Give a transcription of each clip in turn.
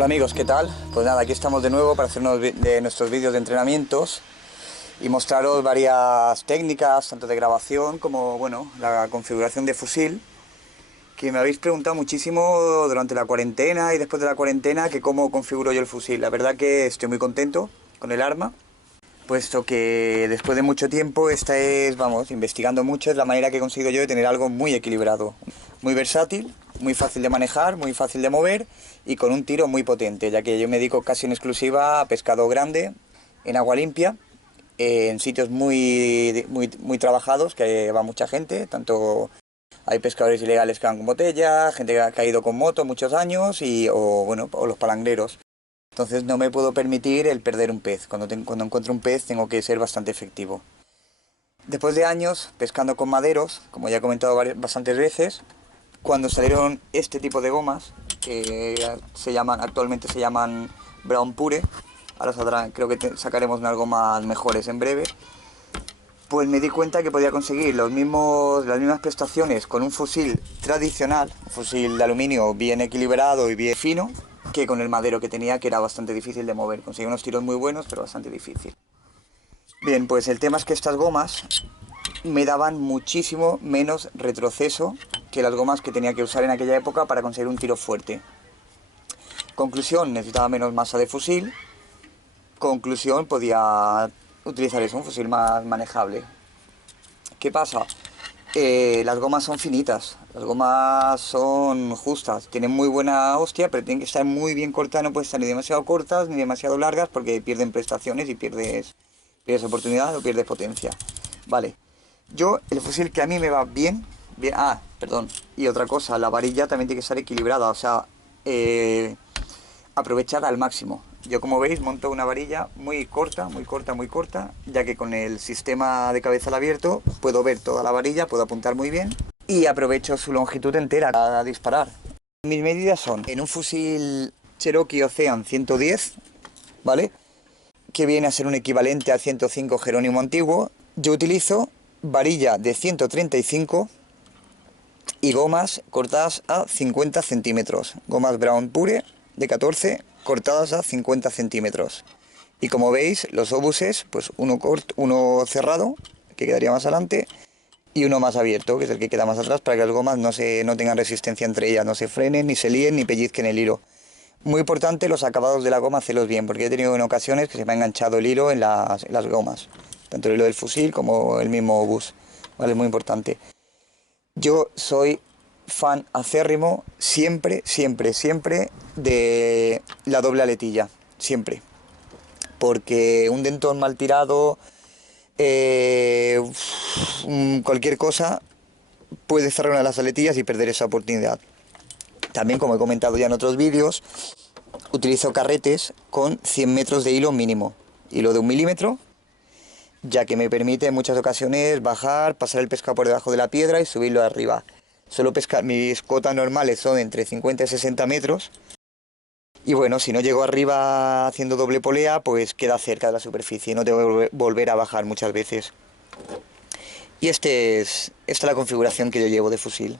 Hola amigos, ¿qué tal? Pues nada, aquí estamos de nuevo para hacer uno de nuestros vídeos de entrenamientos y mostraros varias técnicas, tanto de grabación como, bueno, la configuración de fusil, que me habéis preguntado muchísimo durante la cuarentena y después de la cuarentena que cómo configuro yo el fusil. La verdad que estoy muy contento con el arma, puesto que después de mucho tiempo esta es, vamos, investigando mucho, es la manera que he conseguido yo de tener algo muy equilibrado, muy versátil, muy fácil de manejar, muy fácil de mover y con un tiro muy potente, ya que yo me dedico casi en exclusiva a pescado grande, en agua limpia, en sitios muy trabajados, que va mucha gente, tanto hay pescadores ilegales que van con botella, gente que ha caído con moto muchos años o los palangreros. Entonces no me puedo permitir el perder un pez. Cuando encuentro un pez tengo que ser bastante efectivo. Después de años pescando con maderos, como ya he comentado bastantes veces, cuando salieron este tipo de gomas, que actualmente se llaman Brown Pure, ahora creo que sacaremos unas gomas mejores en breve, pues me di cuenta que podía conseguir las mismas prestaciones con un fusil tradicional, un fusil de aluminio bien equilibrado y bien fino, que con el madero que tenía, que era bastante difícil de mover. Conseguí unos tiros muy buenos, pero bastante difícil. Bien, pues el tema es que estas gomas me daban muchísimo menos retroceso que las gomas que tenía que usar en aquella época para conseguir un tiro fuerte. Conclusión, necesitaba menos masa de fusil. Conclusión, podía utilizar un fusil más manejable. ¿Qué pasa? Las gomas son finitas, las gomas son justas, tienen muy buena hostia, pero tienen que estar muy bien cortadas, no pueden estar ni demasiado cortas ni demasiado largas porque pierden prestaciones y pierdes oportunidad o pierdes potencia. Vale, el fusil que a mí me va bien, perdón, y otra cosa, la varilla también tiene que estar equilibrada, o sea, aprovechada al máximo. Yo, como veis, monto una varilla muy corta, ya que con el sistema de cabeza al abierto puedo ver toda la varilla, puedo apuntar muy bien y aprovecho su longitud entera a disparar. Mis medidas son en un fusil Cherokee Ocean 110, ¿vale?, que viene a ser un equivalente al 105 Jerónimo antiguo. Yo utilizo varilla de 135 y gomas cortadas a 50 centímetros. Gomas Brown Pure de 14 cortadas a 50 centímetros. Y como veis, los obuses, pues uno cerrado, que quedaría más adelante, y uno más abierto, que es el que queda más atrás, para que las gomas no tengan resistencia entre ellas, no se frenen, ni se líen, ni pellizquen el hilo. Muy importante los acabados de la goma, hacerlos bien, porque he tenido en ocasiones que se me ha enganchado el hilo en las gomas, tanto el hilo del fusil como el mismo obús, ¿vale? Es muy importante. Yo soy fan acérrimo siempre de la doble aletilla, siempre. Porque un dentón mal tirado, cualquier cosa, puede cerrar una de las aletillas y perder esa oportunidad. También, como he comentado ya en otros vídeos, utilizo carretes con 100 metros de hilo mínimo, hilo de 1 milímetro, ya que me permite en muchas ocasiones bajar, pasar el pescado por debajo de la piedra y subirlo arriba. Suelo pescar, mis cotas normales son entre 50 y 60 metros. Y bueno, si no llego arriba haciendo doble polea, pues queda cerca de la superficie, no tengo que volver a bajar muchas veces. Y esta es la configuración que yo llevo de fusil.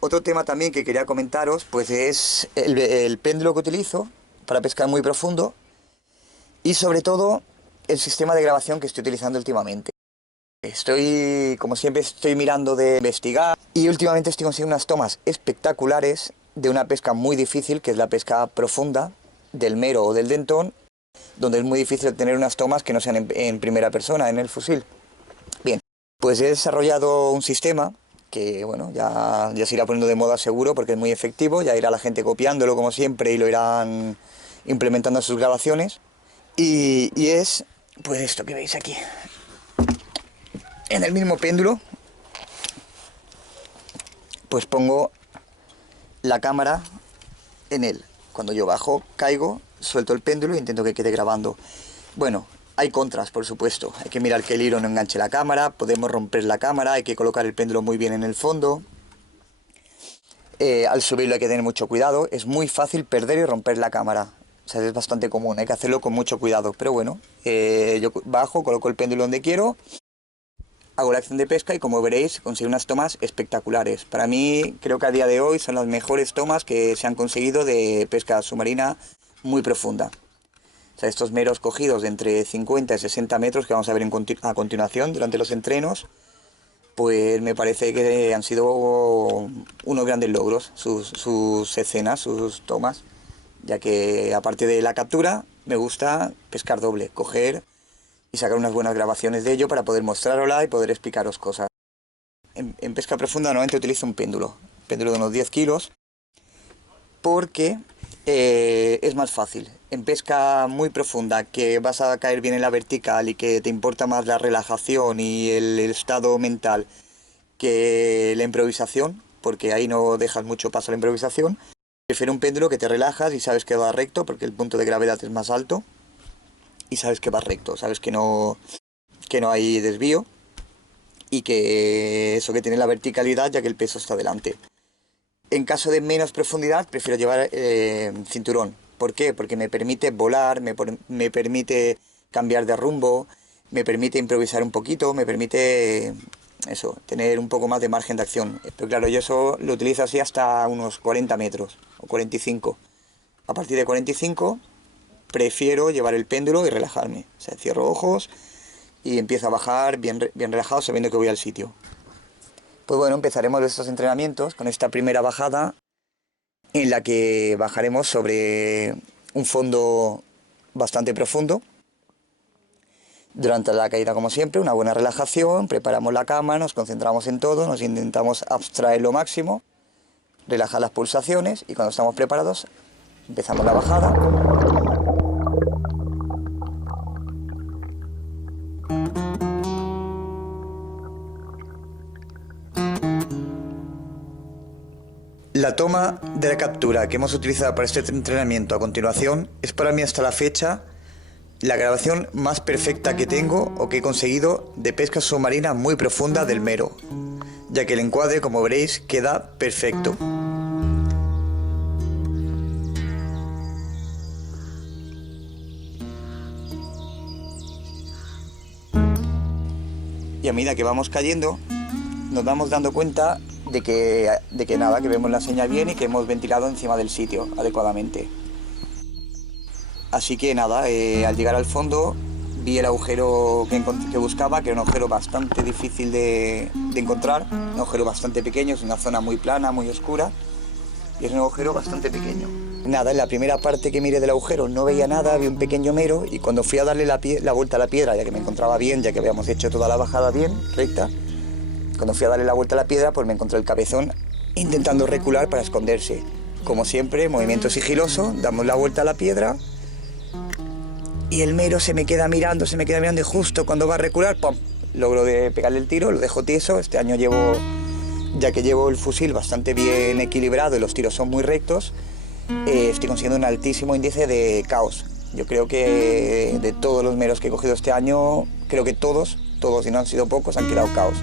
Otro tema también que quería comentaros, pues es el péndulo que utilizo para pescar muy profundo y sobre todo el sistema de grabación que estoy utilizando últimamente. Como siempre, estoy mirando de investigar y últimamente estoy consiguiendo unas tomas espectaculares de una pesca muy difícil, que es la pesca profunda del mero o del dentón, donde es muy difícil tener unas tomas que no sean en primera persona, en el fusil. Bien, pues he desarrollado un sistema que, bueno, ya se irá poniendo de moda seguro porque es muy efectivo, ya irá la gente copiándolo como siempre y lo irán implementando en sus grabaciones. Y es, pues esto que veis aquí. En el mismo péndulo, pues pongo la cámara en él. Cuando yo bajo, caigo, suelto el péndulo e intento que quede grabando. Bueno, hay contras, por supuesto. Hay que mirar que el hilo no enganche la cámara, podemos romper la cámara, hay que colocar el péndulo muy bien en el fondo. Al subirlo hay que tener mucho cuidado. Es muy fácil perder y romper la cámara. O sea, es bastante común, hay que hacerlo con mucho cuidado. Pero bueno, yo bajo, coloco el péndulo donde quiero hago la acción de pesca y, como veréis, consigo unas tomas espectaculares. Para mí, creo que a día de hoy son las mejores tomas que se han conseguido de pesca submarina muy profunda. O sea, estos meros cogidos de entre 50 y 60 metros que vamos a ver a continuación durante los entrenos, pues me parece que han sido unos grandes logros sus escenas, sus tomas, ya que aparte de la captura me gusta pescar doble, coger y sacar unas buenas grabaciones de ello para poder mostrarosla y poder explicaros cosas. En pesca profunda normalmente utilizo un péndulo de unos 10 kilos, porque es más fácil. En pesca muy profunda, que vas a caer bien en la vertical y que te importa más la relajación y el estado mental que la improvisación, porque ahí no dejas mucho paso a la improvisación, prefiero un péndulo que te relajas y sabes que va recto, porque el punto de gravedad es más alto y sabes que va recto, sabes que no hay desvío y que eso, que tiene la verticalidad, ya que el peso está delante. En caso de menos profundidad, prefiero llevar cinturón. ¿Por qué? Porque me permite volar, me permite cambiar de rumbo, me permite improvisar un poquito, me permite eso, tener un poco más de margen de acción. Pero claro, yo eso lo utilizo así hasta unos 40 metros o 45. A partir de 45 prefiero llevar el péndulo y relajarme. O sea, cierro ojos y empiezo a bajar bien relajado, sabiendo que voy al sitio. Pues bueno, empezaremos estos entrenamientos con esta primera bajada, en la que bajaremos sobre un fondo bastante profundo. Durante la caída, como siempre, una buena relajación, preparamos la cama, nos concentramos en todo, nos intentamos abstraer lo máximo, relajar las pulsaciones y cuando estamos preparados empezamos la bajada. La toma de la captura que hemos utilizado para este entrenamiento a continuación es para mí hasta la fecha la grabación más perfecta que tengo o que he conseguido de pesca submarina muy profunda del Mero, ya que el encuadre, como veréis, queda perfecto. Y a medida que vamos cayendo, nos vamos dando cuenta de que nada, que vemos la señal bien y que hemos ventilado encima del sitio adecuadamente. Así que nada, al llegar al fondo vi el agujero que buscaba, que era un agujero bastante difícil de encontrar, un agujero bastante pequeño, es una zona muy plana, muy oscura y es un agujero bastante pequeño. Nada, en la primera parte que miré del agujero no veía nada, vi un pequeño mero y cuando fui a darle la vuelta a la piedra, ya que me encontraba bien, ya que habíamos hecho toda la bajada bien, recta, cuando fui a darle la vuelta a la piedra, pues me encontré el cabezón intentando recular para esconderse. Como siempre, movimiento sigiloso, damos la vuelta a la piedra y el mero se me queda mirando y justo cuando va a recular, ¡pum!, logro de pegarle el tiro, lo dejo tieso. Este año ya que llevo el fusil bastante bien equilibrado y los tiros son muy rectos, estoy consiguiendo un altísimo índice de caos. Yo creo que de todos los meros que he cogido este año, creo que todos, y no han sido pocos, han quedado caos.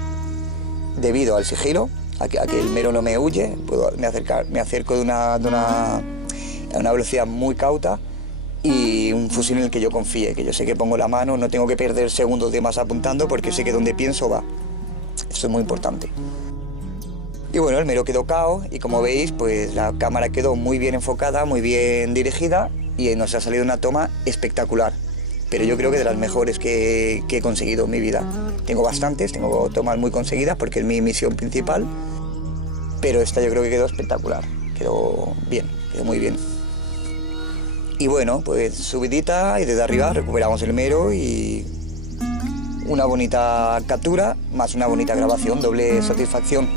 Debido al sigilo, a que el mero no me huye, me acerco a una velocidad muy cauta y un fusil en el que yo confíe, que yo sé que pongo la mano, no tengo que perder segundos de más apuntando porque sé que donde pienso va. Esto es muy importante. Y bueno, el mero quedó cao y como veis, pues la cámara quedó muy bien enfocada, muy bien dirigida y nos ha salido una toma espectacular. Pero yo creo que de las mejores que he conseguido en mi vida. Tengo bastantes, tengo tomas muy conseguidas porque es mi misión principal, pero esta yo creo que quedó espectacular, quedó bien, quedó muy bien. Y bueno, pues subidita y desde arriba recuperamos el mero y una bonita captura más una bonita grabación, doble satisfacción.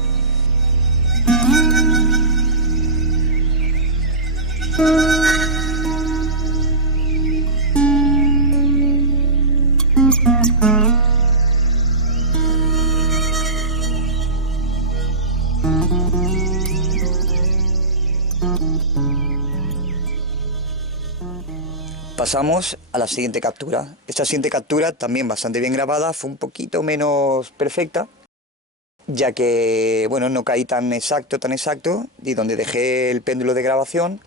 Pasamos a la siguiente captura. Esta siguiente captura, también bastante bien grabada, fue un poquito menos perfecta, ya que, bueno, no caí tan exacto, y donde dejé el péndulo de grabación,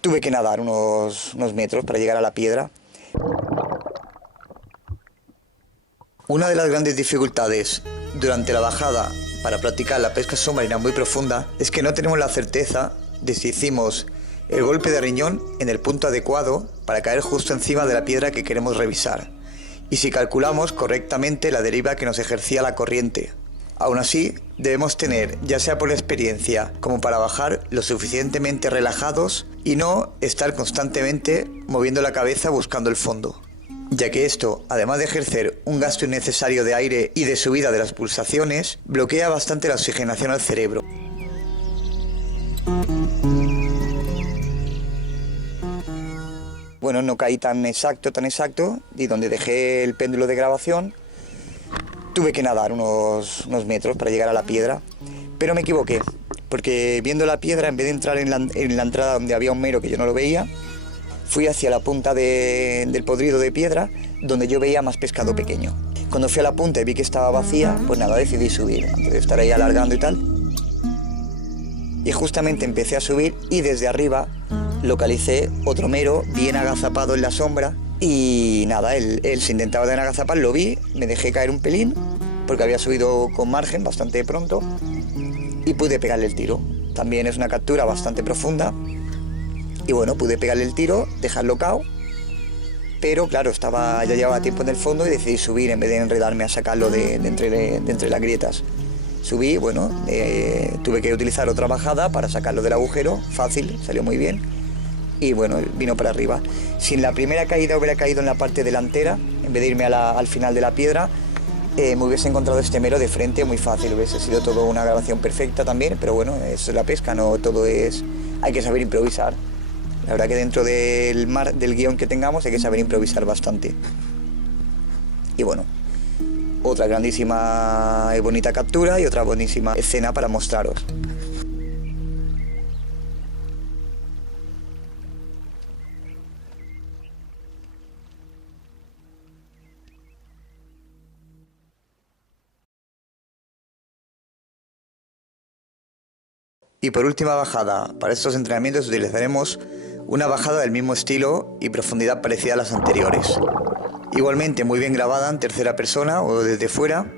tuve que nadar unos metros para llegar a la piedra. Una de las grandes dificultades durante la bajada para practicar la pesca submarina muy profunda es que no tenemos la certeza de si hicimos el golpe de riñón en el punto adecuado para caer justo encima de la piedra que queremos revisar, y si calculamos correctamente la deriva que nos ejercía la corriente. Aún así, debemos tener, ya sea por experiencia como para bajar, lo suficientemente relajados y no estar constantemente moviendo la cabeza buscando el fondo, ya que esto, además de ejercer un gasto innecesario de aire y de subida de las pulsaciones, bloquea bastante la oxigenación al cerebro. Bueno, no caí tan exacto, y donde dejé el péndulo de grabación, tuve que nadar unos metros para llegar a la piedra, pero me equivoqué, porque viendo la piedra, en vez de entrar en la entrada donde había un mero que yo no lo veía, fui hacia la punta del podrido de piedra, donde yo veía más pescado pequeño. Cuando fui a la punta y vi que estaba vacía, pues nada, decidí subir, antes de estar ahí alargando y tal. Y justamente empecé a subir y desde arriba localicé otro mero bien agazapado en la sombra. Y nada, él se intentaba dar agazapar, lo vi, me dejé caer un pelín, porque había subido con margen bastante pronto, y pude pegarle el tiro. También es una captura bastante profunda, y bueno, pude pegarle el tiro, dejarlo cao, pero claro, ya llevaba tiempo en el fondo y decidí subir en vez de enredarme a sacarlo de entre las grietas. Subí, bueno, tuve que utilizar otra bajada para sacarlo del agujero, fácil, salió muy bien. Y bueno, vino para arriba. Si en la primera caída hubiera caído en la parte delantera, en vez de irme al final de la piedra, me hubiese encontrado este mero de frente muy fácil, hubiese sido todo una grabación perfecta también, pero bueno, eso es la pesca, no todo es... hay que saber improvisar. La verdad que dentro del guión que tengamos hay que saber improvisar bastante. Y bueno, otra grandísima y bonita captura y otra buenísima escena para mostraros. Y por última bajada, para estos entrenamientos utilizaremos una bajada del mismo estilo y profundidad parecida a las anteriores. Igualmente muy bien grabada en tercera persona o desde fuera,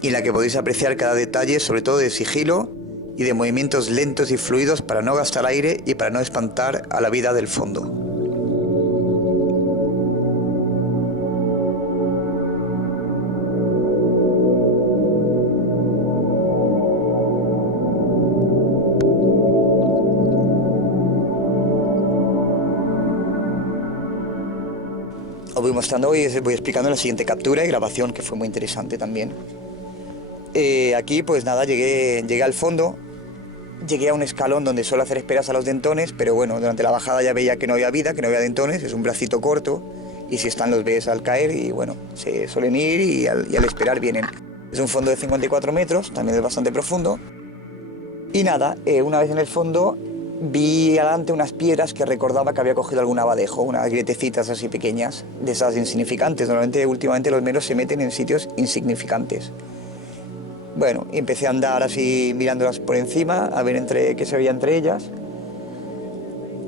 y en la que podéis apreciar cada detalle, sobre todo de sigilo y de movimientos lentos y fluidos para no gastar aire y para no espantar a la vida del fondo. Os voy mostrando y os voy explicando la siguiente captura y grabación, que fue muy interesante también. Aquí pues nada, llegué al fondo, llegué a un escalón donde suelo hacer esperas a los dentones, pero bueno, durante la bajada ya veía que no había vida, que no había dentones, es un bracito corto, y si están los ves al caer y bueno, se suelen ir y al esperar vienen. Es un fondo de 54 metros, también es bastante profundo. Y nada, una vez en el fondo vi adelante unas piedras que recordaba que había cogido algún abadejo, unas grietecitas así pequeñas, de esas insignificantes. Normalmente, últimamente los meros se meten en sitios insignificantes. Bueno, y empecé a andar así mirándolas por encima, a ver qué se veía entre ellas.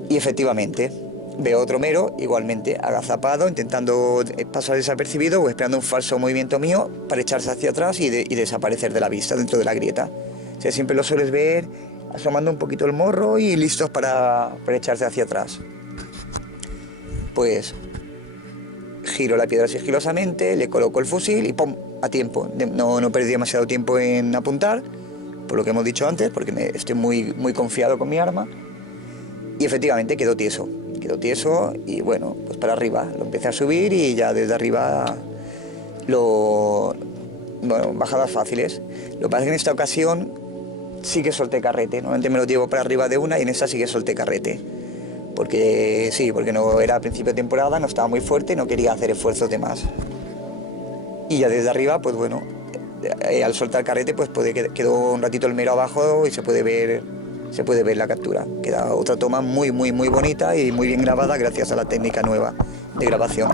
Y efectivamente, veo otro mero, igualmente agazapado, intentando pasar desapercibido o esperando un falso movimiento mío para echarse hacia atrás y desaparecer de la vista dentro de la grieta. O sea, siempre lo sueles ver asomando un poquito el morro y listos para echarse hacia atrás. Pues giro la piedra sigilosamente, le coloco el fusil y ¡pum! A tiempo. No perdí demasiado tiempo en apuntar, por lo que hemos dicho antes, porque estoy muy confiado con mi arma. Y efectivamente quedó tieso y bueno, pues para arriba. Lo empecé a subir y ya desde arriba bueno, bajadas fáciles. Lo que pasa es que en esta ocasión sí que solté carrete. Normalmente me lo llevo para arriba de una y en esta sí que solté carrete. Porque no era a principio de temporada, no estaba muy fuerte y no quería hacer esfuerzos de más. Y ya desde arriba, pues bueno, al soltar carrete, pues quedó un ratito el mero abajo y se puede ver la captura. Queda otra toma muy bonita y muy bien grabada gracias a la técnica nueva de grabación.